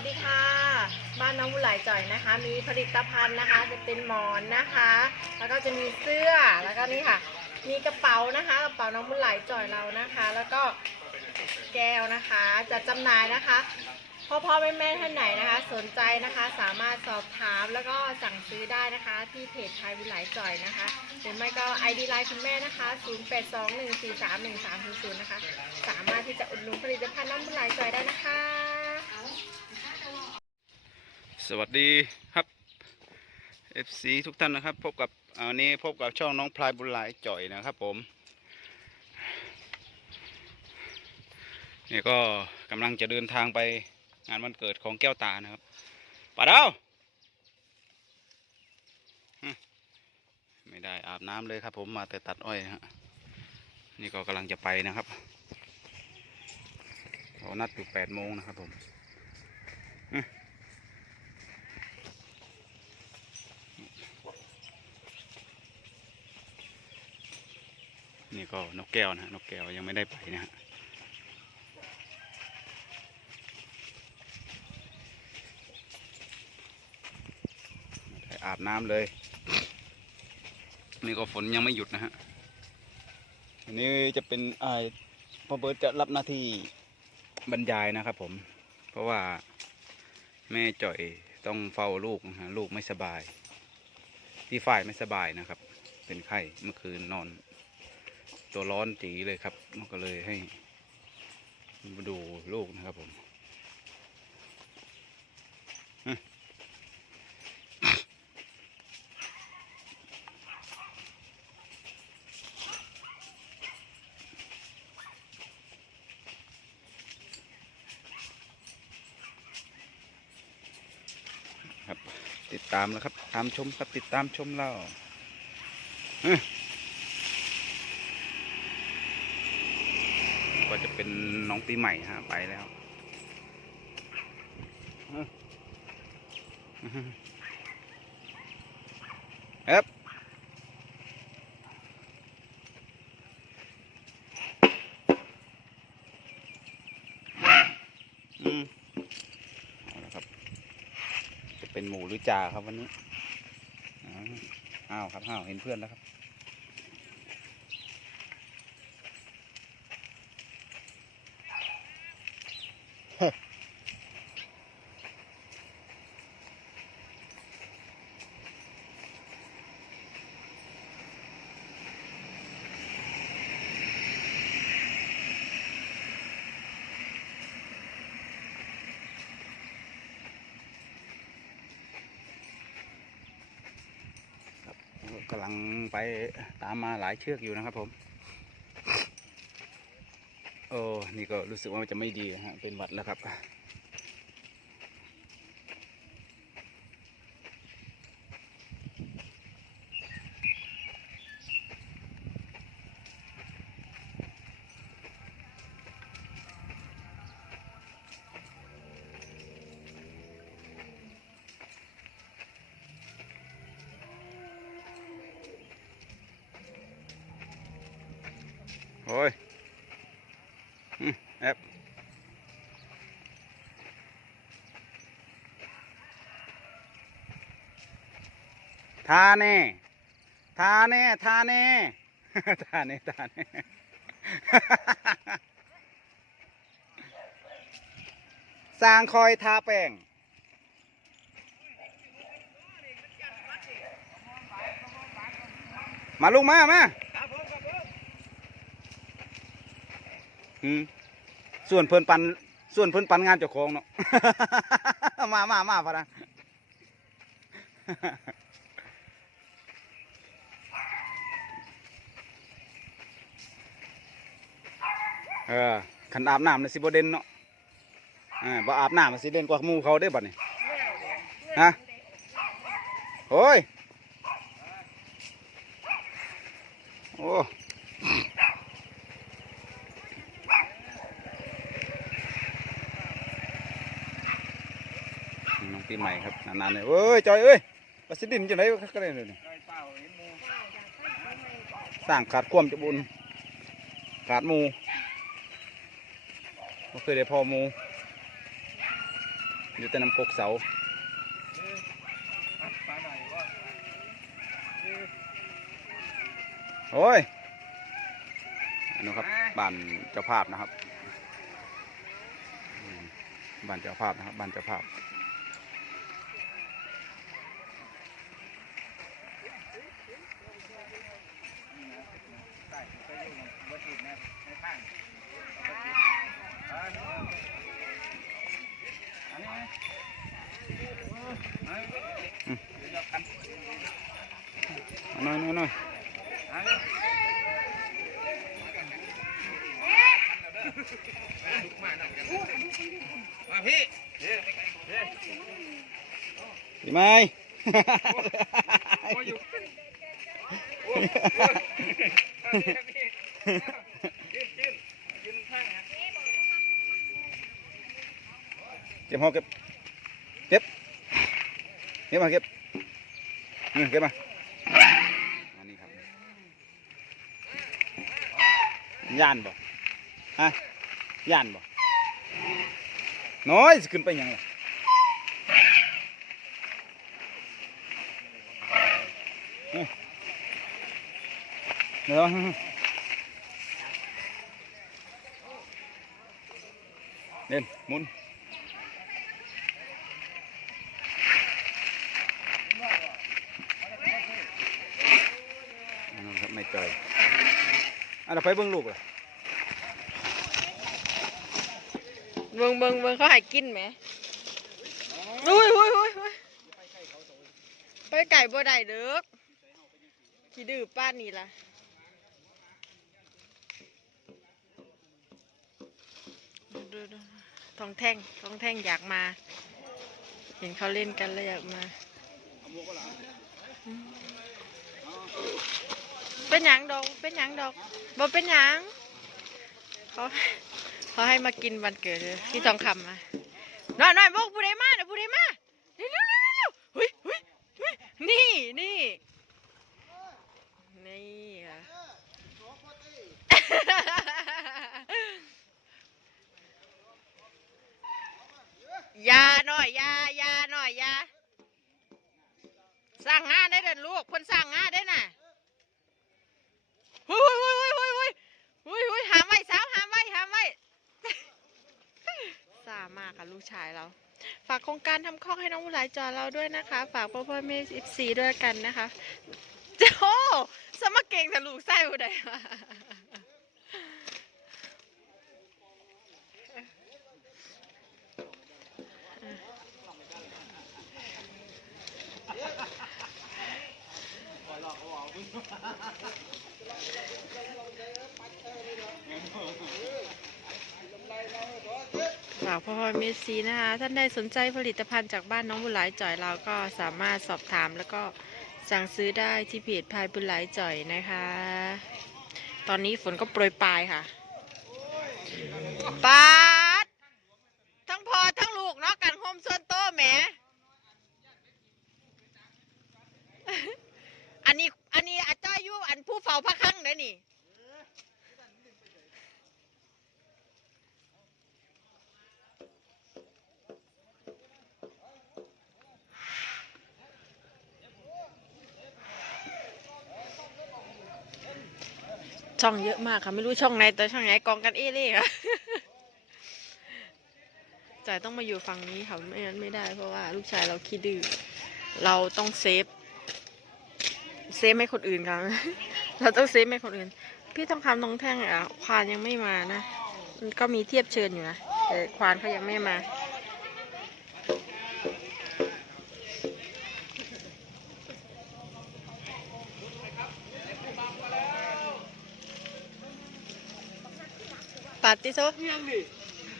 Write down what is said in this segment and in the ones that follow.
วัสดีค่ะ บ้านน้องบุหลายจ่อยนะคะ มีผลิตภัณฑ์นะคะ จะเป็นหมอนนะคะ แล้วก็จะมีเสื้อ แล้วก็นี่ค่ะ มีกระเป๋านะคะ กระเป๋าน้องบุหลายจ่อยเรานะคะ แล้วก็แก้วนะคะ จัดจำหน่ายนะคะพ่อพ่อแม่แม่ท่านไหนนะคะ สนใจนะคะสามารถสอบถามแล้วก็สั่งซื้อได้นะคะ ที่เพจไทยบุหลายจ่อยนะคะหรือไม่ก็ ID ไลน์คุณแม่นะคะ 0821431300นะคะ สามารถที่จะอุดหนุนผลิตภัณฑ์น้ำบุญหลายจ่อยได้นะคะ สวัสดีครับ FC ทุกท่านนะครับ พบกับวันนี้พบกับช่องน้องพลายบุญหลายจ่อยนะครับผมนี่ก็กำลังจะเดินทางไปงานวันเกิดของแก้วตานะครับป่าดาวไม่ได้อาบน้ำเลยครับ ผมมาแต่ตัดอ้อยฮะนี่ก็กำลังจะไปนะครับเขานัดอยู่แปดโมงนะครับผม นี่ก็นกแก้วนะนกแก้วยังไม่ได้ไปนะฮะอาบน้ำเลย นี่ก็ฝนยังไม่หยุดนะฮะอันนี้จะเป็นไอ้พ่อเบิร์ตจะรับหน้าที่บรรยายนะครับผม เพราะว่าแม่จ่อยต้องเฝ้าลูกนะฮะลูกไม่สบายพี่ฝ่ายไม่สบายนะครับ เป็นไข้เมื่อคืนนอน ตัวร้อนจีเลยครับมันก็เลยให้มาดูลูกนะครับผมครับติดตามแล้วครับ ตามชมครับติดตามชมเราฮะ ก็จะ เป็นน้องปีใหม่ฮะไปแล้วเอ๊บอืมเอาละครับ จะเป็นหมูหรือจ่าครับวันนี้อ้าวครับอ้าวเห็นเพื่อนแล้วครับ กำลังไปตามมาหลายเชือกอยู่นะครับผมโอ้นี่ก็รู้สึกว่ามันจะไม่ดีฮะเป็นหวัดแล้วครับ โอ้ยแอบทาแน่ทาแน่ทาแน่ทาแน่ทาแน่สร้างคอยทาแป้งมาลุงมา มา อืมส่วนเพิ่นปันส่วนเพิ่นปันงานเจ้าของเนาะ มามามาพะนะ เออขันอาบน้ำเลยสิบเด่นเนาะอ่าบ่อาบน้ำมันสิเด่นกว่าหมูเขาได้อบัดนี้ฮะโอ้ย โอ้น้องปีใหม่ครับ นานๆเลยเอ้ยจอยเอ้ยปลาสิดินจะไหนก็ได้เลยนี่สร้างขาดความจะบุญขาดมูก็เคยได้พอมูอยู่แต่น้ำกกเสาโอ้ยอันนู้นครับบ้านเจ้าภาพนะครับบ้านเจ้าภาพนะครับบ้านเจ้าภาพ เอาหน่อยหน่อยหน่อยพี่ไม้ เก็บหอเก็บ เก็บ เก็บมาเก็บนี่เก็บมาอันนี้ครับ ย่านบ่ฮะย่านบ่น้อยสิขึ้นไปยังล่ะเอ้ยเดี๋ยวเด่นมุนครับไม่เจอ อันเราไปเบิ่งลูกเลยเบิ่งเบิ่งเบิ่งเขาหายกินไหมอุ้ยอุ้ยอุ้ยอุ้ยไปไก่บ่ได้เด้อขี้ดื้อป้านนี่ล่ะดูดูทองแท่งทองแท่งอยากมา เห็นเขาเล่นกันแล้วอยากมา เป็นหยังดอกเป็นหยังดอกบ่เป็นหยังเขาเขาให้มากินวันเกิดเลยพี่ทองคำมาหน่อยหน่อยบอกผู้ใดมาเดี๋ยวผู้ใดมาเร็วเร็วเร็วเร็วเฮ้ยเฮ้ยเฮ้ยนี่นี่นี่ค่ะยาหน่อยยายาหน่อยยาสั่งงานได้เดินลูกคนสั่งงานได้น่ะ หุยหุยหุยหุยหุยหุยหุยหามไว้สาวหามไว้หามไว้ ซ่ากค่ะลูกชายเรา ฝากโครงการทำคอกให้น้องหลายจอเราด้วยนะคะ ฝากพ่อพ่อแม่สิบสี่ด้วยกันนะคะโจ้สมัครเก่งแต่ลูกไส้ผู้ใดวะ ฝากพ่อพ่อแม่ซีนะคะ ท่านใดสนใจผลิตภัณฑ์จากบ้านน้องบุญหลายจ่อยเราก็สามารถสอบถามแล้วก็สั่งซื้อได้ที่เพจพายบุญหลายจ่อยนะคะ ตอนนี้ฝนก็โปรยปลายค่ะปาดทั้งพอทั้งลูกเนาะกันโฮมส่วนโตแหม อันนี้อันนี้อาจ้อยอยู่อันผู้เฝ้าพระคลังได้นี่ ช่องเยอะมากค่ะ ไม่รู้ช่องไหนแต่ช่องไหนกองกันเอเล่ค่ะจ่ายต้องมาอยู่ฝั่งนี้ค่ะไม่งั้นไม่ได้ เพราะว่าลูกชายเราขี้ดื้อเราต้องเซฟเซฟให้คนอื่นค่ะเราต้องเซฟให้คนอื่น พี่ต้องคำตรงแท่งอะควานยังไม่มานะมันก็มีเทียบเชิญอยู่นะแต่ควานเขายังไม่มาาติโซยังนี่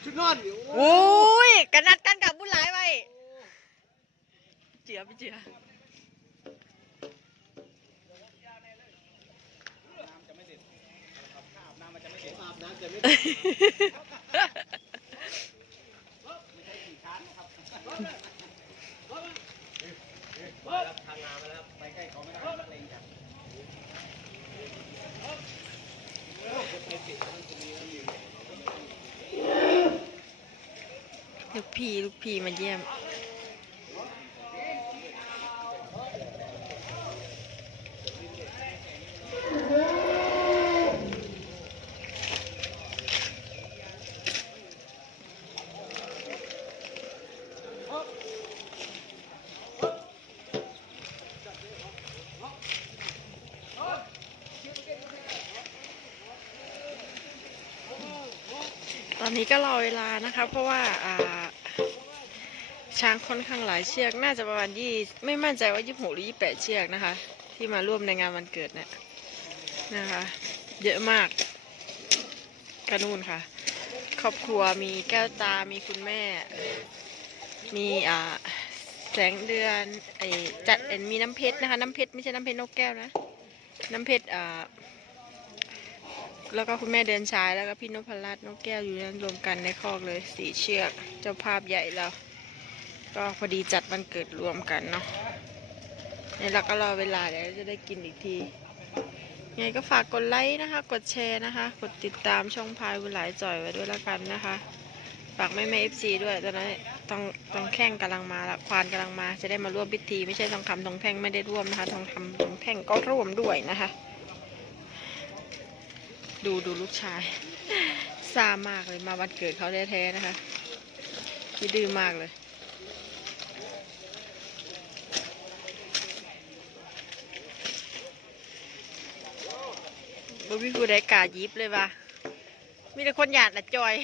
ชุดนอนอยู่อุ้ยกันนัดกันกับบุญหลายไว้เจือไปเจืออาบน้ำจะไม่น ลูกพี่ลูกพี่มาเยี่ยม ตอนนี้ก็รอเวลานะคะ เพราะว่าอ่า ช้างค่อนข้างหลายเชือก น่าจะประมาณยี่ไม่มั่นใจว่ายี่หกหรือยี่แปดเชือกนะคะ ที่มาร่วมในงานวันเกิดเนี่ยนะคะ เยอะมากกระนูนค่ะ ครอบครัวมีแก้วตา มีคุณแม่ มีอ่าแสงเดือนไอจัดเอ็นมีน้ำเพชรนะคะ น้ำเพชรไม่ใช่น้ำเพชรนกแก้วนะ น้ำเพชรอ่าแล้วก็คุณแม่เดินชายแล้วก็พี่นพรัตน์นกแก้วอยู่นั้นรวมกันในคอกเลยสี่เชือก เจ้าภาพใหญ่เรา ก็พอดีจัดวันเกิดรวมกันเนาะเนี่ยเราก็รอเวลาเดี๋ยวจะได้กินอีกทีไงก็ฝากกดไลค์นะคะ กดแชร์นะคะ กดติดตามช่องพายวิหลายจ่อยไว้ด้วยละกันนะคะ ฝากแม่แม่เอฟซีด้วยตอนนั้นต้องต้องแข่งกำลังมาละควานกำลังมา จะได้มาร่วมพิธี ไม่ใช่ทองคำทองแท่งไม่ได้ร่วมนะคะ ทองคำทองแท่งก็ร่วมด้วยนะคะ ดูดูลูกชายซ่ามากเลยมาวันเกิดเขาแท้ๆนะคะยี่ดื้อมากเลย บ่มีผู้ใดกล้ายิบเลยว่ะมีแต่คนหยาดละจอย